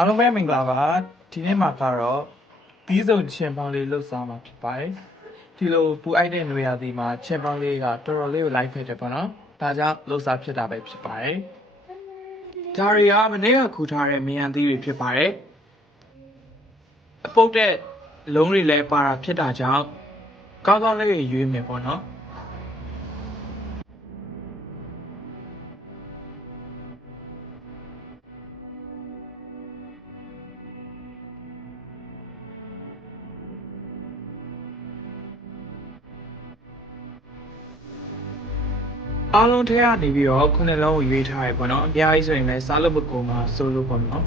အားလုံးပဲမင်္ဂလာပါဒီနေ့မှာကတော့ပြီးဆုံးချင်ပေါင်းလေးလှုပ်ဆောင်မှာဖြစ်ပါတယ်ဒီလိုပူအိုက်တဲ့နေရာဒီမှာချင်ပေါင်းလေးကတော်တော်လေးကိုလိုက်ဖက်တယ်ပေါ့နော်ဒါကြောင့်လှုပ်ဆောင်ဖြစ်တာပဲဖြစ်ပါတယ်ဒါတွေကမနေ့ကခူထားတဲ့မြန်သီးတွေဖြစ်ပါတယ်အပုတ်တဲ့လုံးတွေလည်းပါတာဖြစ်တာကြောင့်ကောင်းကောင်းလေးရွေးမယ်ပေါ့နော် အားလုံးထဲကနေပြီးတော့ခုနှစ်လုံးကိုရွေးထားရပေါ့နော်အများကြီးဆိုရင်လည်းစားလို့မကုန်ပါစိုးလို့ပေါ့နော်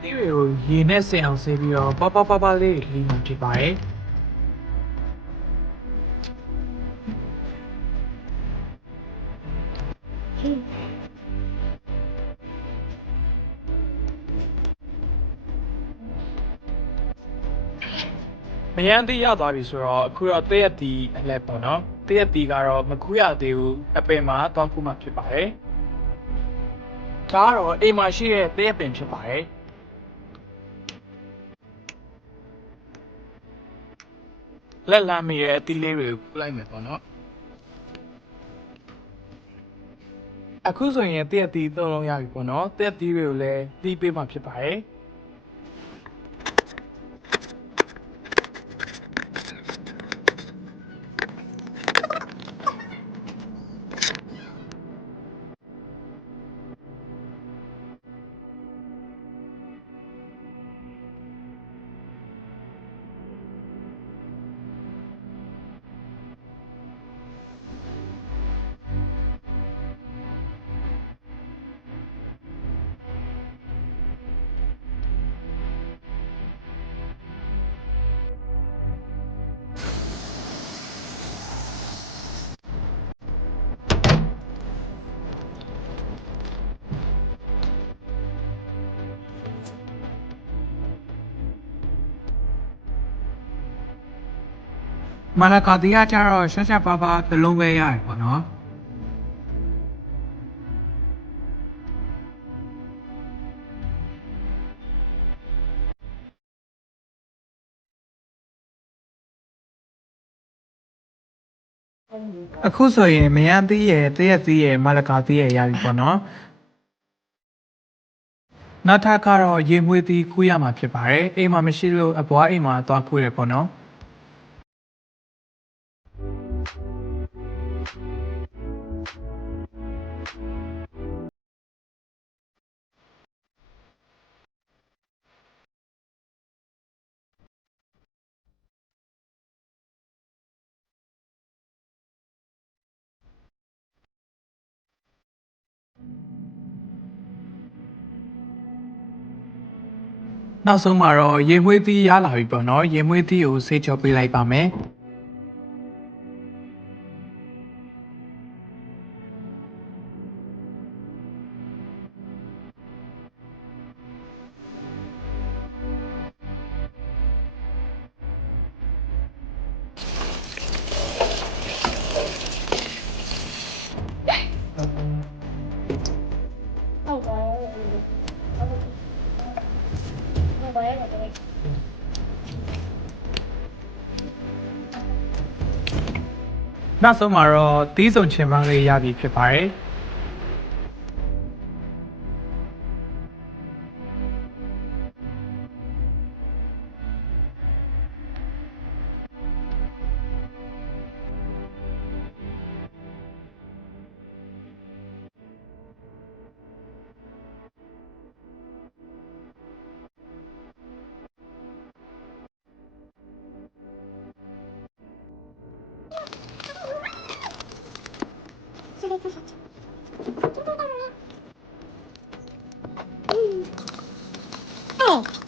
ဒီတွေကိုရေနဲ့ဆင်အောင်ဆေးပြီးတော့ပပပပလေးလီးမှဖြစ်ပါတယ်မယန်းသေးရသွားပြီဆိုတော့အခုတော့တရက်တီအလဲပေါ့နော် တရက်တီကတော့မခူးရသေးဘူးအပင်မှာတောင်းခုမှဖြစ်ပါတယ်ဒါကတော့အိမ်မှာရှိတဲ့တရက်ပင်ဖြစ်ပါတယ်လက်လမ်းမီရဲ့အသီးလေးတွေကိုပူလိုက်မယ်ပေါ့နော်အခုဆိုရင်တရက်တီသုံးလုံးရပြီပေါ့နော်တရက်တီတွေကိုလည်းတီးပေးမှဖြစ်ပါတယ် မာလာကာတီကကျတော့ရှက်ရှက်ပါပါတစ်လုံးပဲရတယ်ပေါ့နော်အခုဆိုရင်မယန်းသီးရယ်တရက်သီးရယ်မာလကာသီးရယ်ရပြီပေါ့နော်နောက်ထပ်ကတော့ရေမွေးသီးခူးရမှာဖြစ်ပါတယ်အိမ်မှာမရှိလို့အပွားအိမ်မှာသွားခူးရပေါ့နော် နောက်ဆုံးမှာတော့ရေမွေးသီးရလာပြီပေါ့နော်ရေမွေးသီးကိုဆေးကြောပေးလိုက်ပါမယ် နောက်ဆုံးမှာတော့သီးစုံချင်ပန်းလေးရပြီဖြစ်ပါတယ်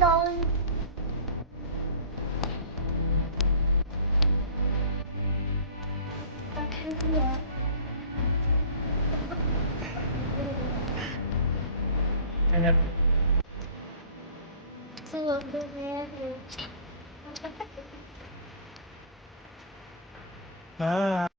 tôi. Hãy subscribe cho kênh Ghiền Mì không bỏ lỡ những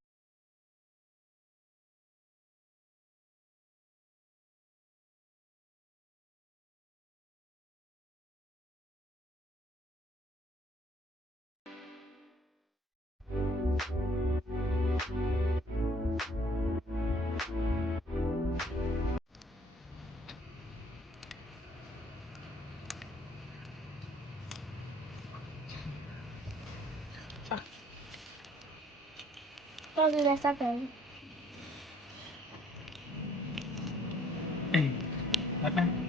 ဆက်တယ်အေးဟုတ်တယ်